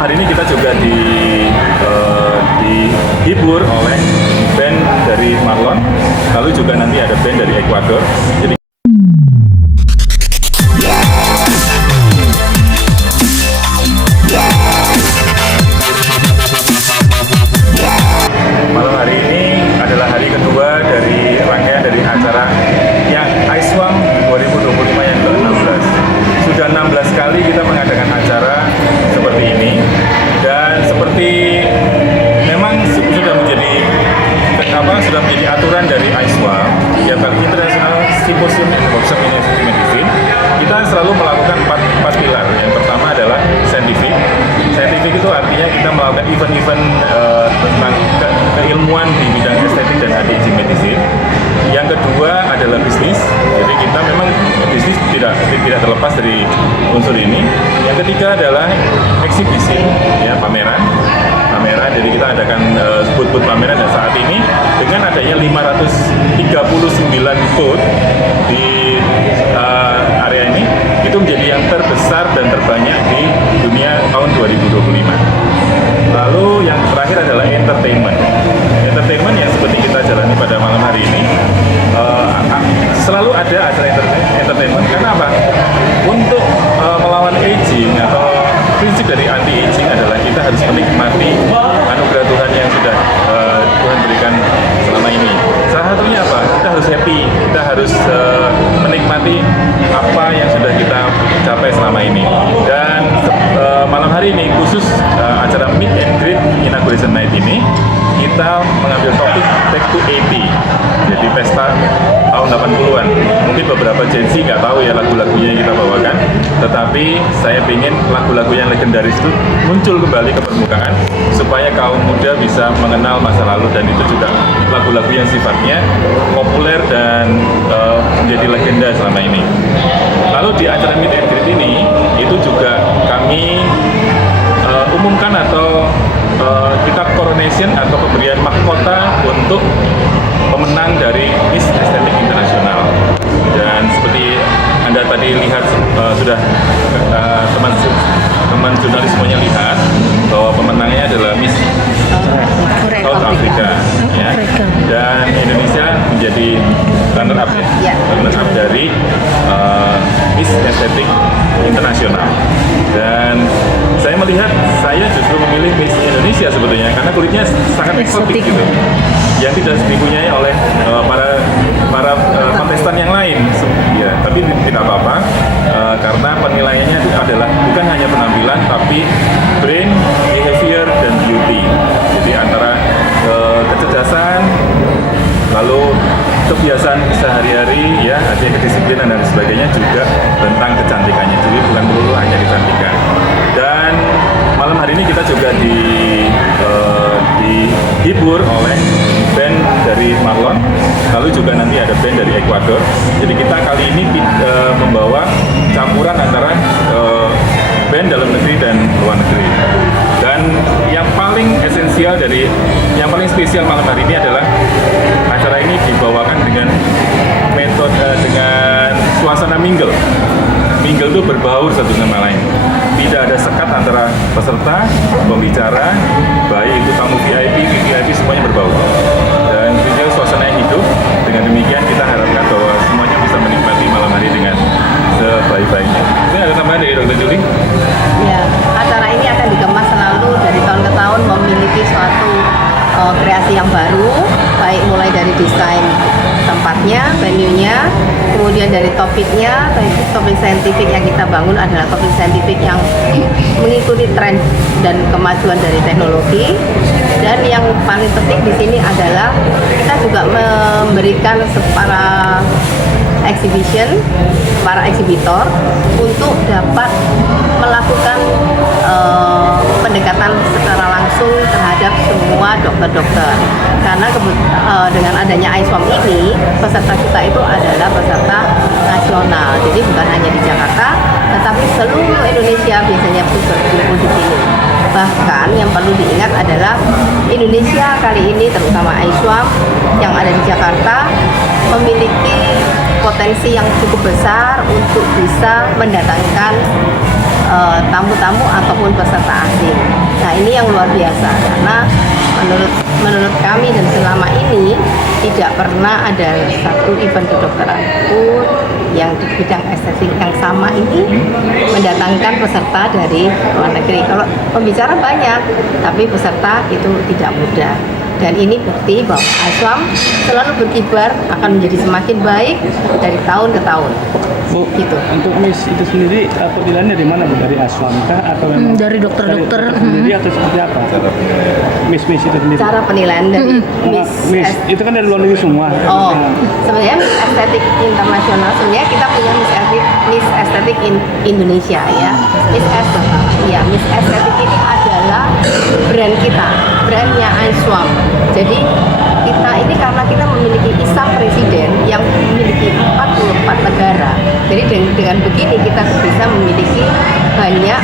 hari ini kita juga dihibur oleh band dari Marlon, lalu juga nanti ada band dari Ekuador. Jadi malam hari ini adalah hari kedua dari rangkaian dari acara yang ISWAM 2025 yang ke-16. Sudah 16 kali kita mengadakan acara seperti ini, dan seperti memang sudah menjadi aturan dari ISWAM, yaitu International Symposium and Workshop in Aesthetic Medicine. Kita selalu melakukan empat pilar. Yang pertama adalah scientific. Scientific itu artinya kita melakukan event-event tentang keilmuan di bidang estetik dan anti-aging medicine. Yang kedua adalah bisnis. Jadi kita memang bisnis tidak terlepas dari unsur ini. Yang ketiga adalah eksibisi, ya, pameran. Jadi kita adakan booth pameran, dan saat ini dengan adanya 539 booth di area ini, itu menjadi yang terbesar dan terbanyak di dunia tahun 2025. Lalu yang terakhir adalah entertainment yang seperti kita jalani pada malam hari ini. Selalu ada acara entertainment. Karena apa? Untuk melawan aging, atau prinsip dari anti-aging adalah kita harus menikmati anugerah Tuhan yang sudah Tuhan berikan selama ini. Salah satunya apa? Kita harus happy, kita harus menikmati apa yang sudah kita capai selama ini. Dan malam hari ini khusus acara Meet and Greet Inauguration Night ini, kita mengambil topik Back to 80, jadi pesta tahun 80-an. Mungkin beberapa Gen Z nggak tahu ya lagu-lagunya yang kita bawakan, tetapi saya ingin lagu-lagu yang legendaris itu muncul kembali ke permukaan, supaya kaum muda bisa mengenal masa lalu, dan itu juga lagu-lagu yang sifatnya populer dan menjadi legenda selama ini. Lalu di acara Meet and Greet ini, itu juga kami umumkan atau kita coronation atau pemberian mahkota untuk pemenang dari Miss Estetik Internasional. Dan seperti Anda tadi lihat, sudah teman jurnalis semuanya lihat bahwa pemenangnya adalah Miss South Africa, ya. Dan Indonesia menjadi runner up, ya, runner up dari Miss Estetik Internasional. Dan saya melihat saya justru memilih Miss Indonesia sebetulnya karena kulitnya sangat eksotik gitu, yang tidak dipunyai oleh para kontestan yang lain. Ya, tapi tidak apa-apa, karena penilaiannya adalah bukan hanya penampilan, tapi brain, behavior, dan beauty. Jadi antara kecerdasan, lalu kebiasaan sehari-hari, ya, artinya kedisiplinan dan sebagainya, juga tentang kecantikannya. Jadi bukan melulu hanya kecantikan. Dan malam hari ini kita juga dihibur oleh band dari Marlon, lalu juga nanti ada band dari Ekuador. Jadi kita kali ini membawa campuran antara band dalam negeri dan luar negeri. Dan yang paling esensial yang paling spesial malam hari ini adalah acara ini dibawakan dengan metode, dengan suasana mingle. Mingle itu berbaur satu sama lain. Tidak ada sekat antara peserta, pembicara, baik itu tamu VIP, VVIP, semuanya berbaur. Dan juga suasana yang hidup. Dengan demikian kita harapkan bahwa semuanya bisa menikmati malam hari dengan sebaik-baiknya. Ini ada tambahan dari Dr. Julie? Ya, acara ini akan dikemas selalu dari tahun ke tahun, memiliki suatu kreasi yang baru, baik mulai dari desain tempatnya, venue-nya, kemudian dari topiknya. Topik saintifik yang kita bangun adalah topik saintifik yang mengikuti tren dan kemajuan dari teknologi. Dan yang paling penting di sini adalah kita juga memberikan para exhibition, para eksibitor untuk dapat melakukan pendekatan secara langsung terhadap semua dokter-dokter. Karena dengan adanya ISWAM ini, peserta kita itu adalah peserta nasional. Jadi bukan hanya di Jakarta, tetapi seluruh Indonesia biasanya berkumpul di sini. Bahkan yang perlu diingat adalah Indonesia kali ini, terutama ISWAM yang ada di Jakarta, memiliki potensi yang cukup besar untuk bisa mendatangkan tamu-tamu ataupun peserta asing. Nah, ini yang luar biasa karena menurut kami dan selama ini tidak pernah ada satu event kedokteran pun yang di bidang estetik yang sama ini mendatangkan peserta dari luar negeri. Kalau pembicara banyak, tapi peserta itu tidak mudah. Dan ini bukti bahwa Aswam selalu berkibar akan menjadi semakin baik dari tahun ke tahun. Bu, Gitu. untuk Miss itu sendiri penilaiannya dari mana, Bu? Dari Aswam kah atau memang dari dokter-dokter. sendiri atau seperti apa? Miss itu sendiri. Cara penilaian dari Miss itu kan dari luar negeri semua. Oh, sebenarnya Miss Estetik Internasional, sebenarnya kita punya Miss Estetik Indonesia ya. Miss Estetik ini adalah brand kita, brandnya Aswam. Jadi kita ini karena kita memiliki isam presiden yang memiliki 44 negara. Jadi dengan begini kita bisa memiliki banyak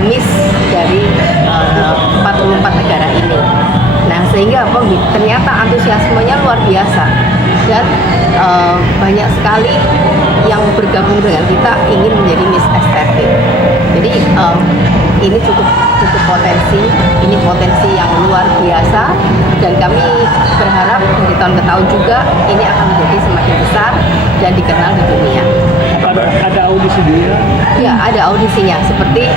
Miss dari 44 negara ini. Nah, sehingga apa? Ternyata antusiasmenya luar biasa dan banyak sekali yang bergabung dengan kita ingin menjadi Miss Estetik. Jadi ini cukup potensi, ini potensi yang luar biasa dan kami berharap dari tahun ke tahun juga ini akan menjadi semakin besar dan dikenal di dunia. Ada audisi dia. Ya, ada audisinya seperti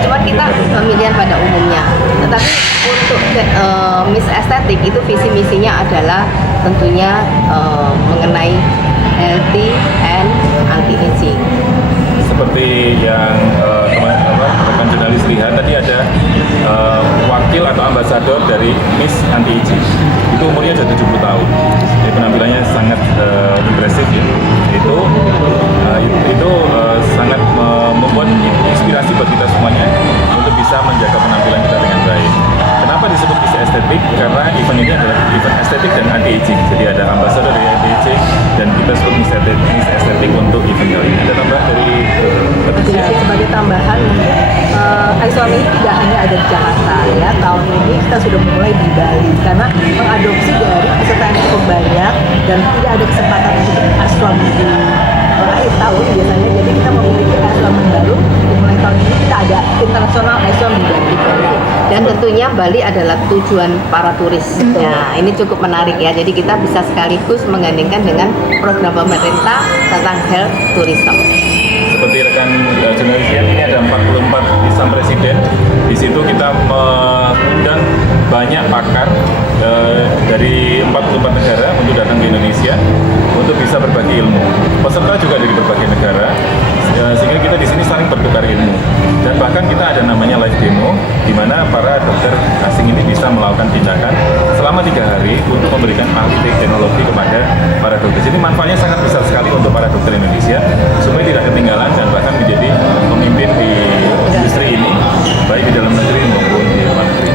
cuman kita pemilihan pada umumnya. Tetapi untuk Miss Estetik itu visi misinya adalah tentunya mengenai healthy and anti-aging. Seperti yang rekan jurnalis lihat tadi ada wakil atau ambasador dari Miss Anti-Aging. Itu umurnya sudah 70 tahun. Jadi penampilannya sangat impresif ya. Itu sangat membuat inspirasi buat kita semuanya untuk bisa menjaga penampilan kita dengan baik. Kenapa disebut Miss Estetik? Karena event ini adalah event estetik dan anti-aging. Jadi ada ambasador dari anti-aging dan kita sebut Miss Estetik untuk event kali ini. Ada tambahan dari Ya, sebagai tambahan, Aswam ini tidak hanya ada di Jakarta ya. Tahun ini kita sudah mulai di Bali karena mengadopsi dari peserta yang cukup banyak dan tidak ada kesempatan untuk Aswam di akhir tahun biasanya. Jadi kita memiliki Aswam yang baru. Mulai tahun ini kita ada internasional Aswam di Bali. Dan tentunya Bali adalah tujuan para turis. Nah, ini cukup menarik ya. Jadi kita bisa sekaligus menggandengkan dengan program pemerintah tentang health tourism. seperti rekan jurnalis lihat ini ada 44 isam presiden. Di situ kita mengundang banyak pakar dari 44 negara untuk datang ke Indonesia untuk bisa berbagi ilmu. Peserta juga dari berbagai negara, sehingga kita di sini saling bertukar ilmu. Dan bahkan kita ada namanya live demo, di mana para dokter asing ini bisa melakukan tindakan selama 3 hari untuk memberikan ahli teknologi kepada para dokter. Jadi manfaatnya sangat besar sekali untuk para dokter Indonesia supaya tidak ketinggalan dan bahkan menjadi pemimpin di industri ini, baik di dalam negeri maupun di luar negeri.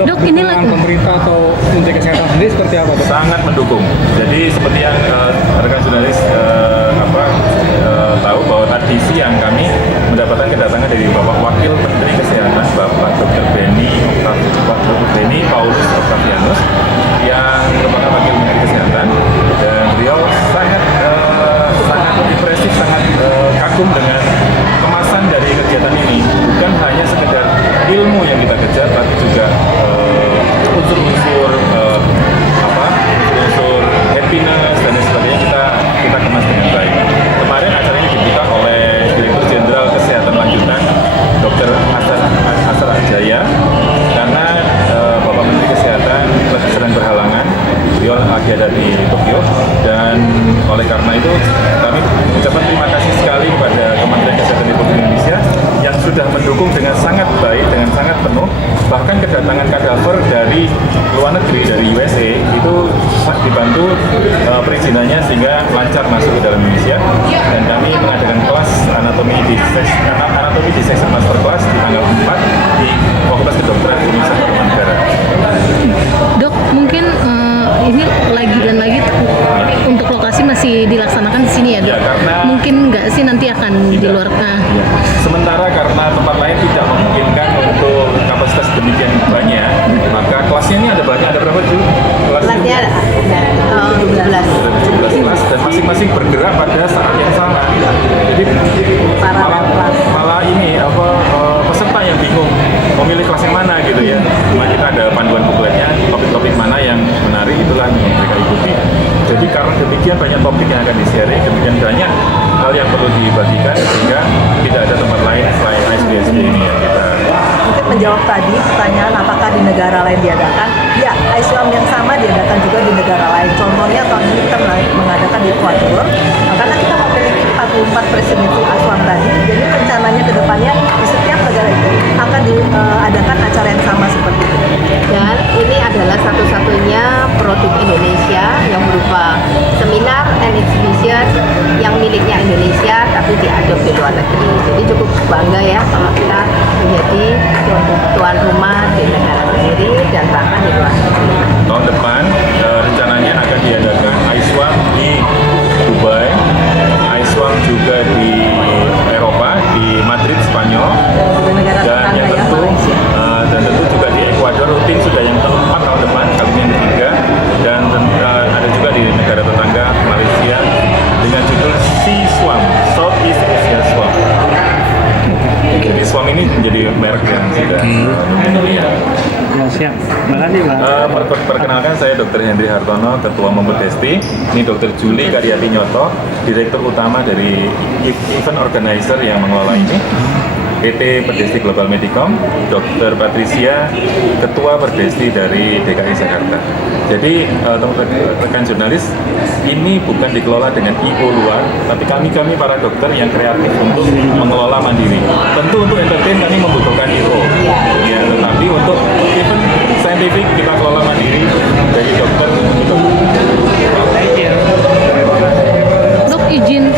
Dok, ini dukungan pemerintah atau Menteri Kesehatan sendiri seperti apa, Dok? Sangat mendukung. Jadi seperti yang rekan jurnalis tahu bahwa tadi siang kami mendapatkan kedatangan dari Bapak Wakil Menteri Kesehatan, Bapak Dr. Beni Paulus Octavianus, yang merupakan Wakil Menteri Kesehatan, dan beliau sangat impresif, sangat kagum dengan kemasan dari kegiatan ini. Bukan hanya sekedar ilmu yang kita kejar, tapi juga unsur-unsur unsur happiness dan lain sebagainya kita kemas dengan baik. Kemarin acara ini dibuka oleh Direktur Jenderal Kesehatan Lanjutan Dr. Asar Ajaya, karena Bapak Menteri Kesehatan sedang berhalangan, beliau lagi ada di Tokyo, dan oleh karena itu kami mengucapkan terima kasih sekali kepada Kementerian Kesehatan Republik Indonesia yang sudah mendukung dengan sangat baik, dengan sangat penuh. Bahkan kedatangan kadaver dari luar negeri, dari USA, itu dibantu perizinannya sehingga lancar masuk ke dalam Indonesia. Dan kami mengadakan kelas anatomi di section master class di tanggal 4 di Fakultas Kedokteran Indonesia Tarumanegara. Dok, mungkin ini lagi dan lagi untuk lokasi masih dilaksanakan di sini ya, Dok? Ya, karena mungkin nggak sih nanti akan di luar? Ya. Sementara karena tempat lain tidak memungkinkan untuk kapasitas demikian banyak, maka kelasnya ini ada banyak, ada berapa tuh? Kelasnya ada 17. Ada 17 kelas dan masing-masing bergerak pada saat yang sama. Jadi malah ini memilih kelas yang mana gitu ya. Cuma kita ada panduan bukletnya, topik-topik mana yang menarik itulah yang mereka ikuti. Jadi karena demikian banyak topik yang akan di-sharing, demikian banyak hal yang perlu dibagikan sehingga tidak ada tempat lain selain ISBSD ini yang kita. Mungkin menjawab tadi pertanyaan apakah di negara lain diadakan? Ya, Islam yang sama diadakan juga di negara lain. Contohnya tahun ini kita mengadakan di Ekuador. Nah, karena kita memiliki 44 presidensi Islam tadi, jadi rencananya ke depannya di setiap negara itu akan diadakan acara yang sama seperti itu. Dan ini adalah satu-satunya produk Indonesia yang berupa seminar and exhibition yang miliknya Indonesia tapi diadop di luar negeri. Jadi cukup bangga ya kalau kita menjadi tuan rumah di negara sendiri dan bahkan di luar negeri. Tahun depan rencananya akan diadakan ISWAM di Dubai, ISWAM juga di Eropa, di Madrid, Spanyol, Juga negara dan tetangga yang ya, tentu Malaysia. dan tentu juga di Ekuador rutin sudah yang keempat tahun depan, kali ini yang ketiga, dan ada juga di negara tetangga Malaysia dengan judul SEA-SWAM, Southeast Asia SWAM. Jadi SWAM ini menjadi merek yang sudah Ya, siap. Makasih, Pak. Perkenalkan saya Dr. Hendri Hartono, Ketua Membedesti. Ini Dr. Juli Karyati Nyoto, Direktur Utama dari Event Organizer yang mengelola ini. PT Perdesti Global Medicom, Dr. Patricia, Ketua Perdesti dari DKI Jakarta. Jadi rekan jurnalis, ini bukan dikelola dengan IO luar, tapi kami para dokter yang kreatif untuk mengelola mandiri. Tentu untuk entertain kami membutuhkan IO, ya, tetapi untuk event scientific kita kelola mandiri dari dokter. Dok, izin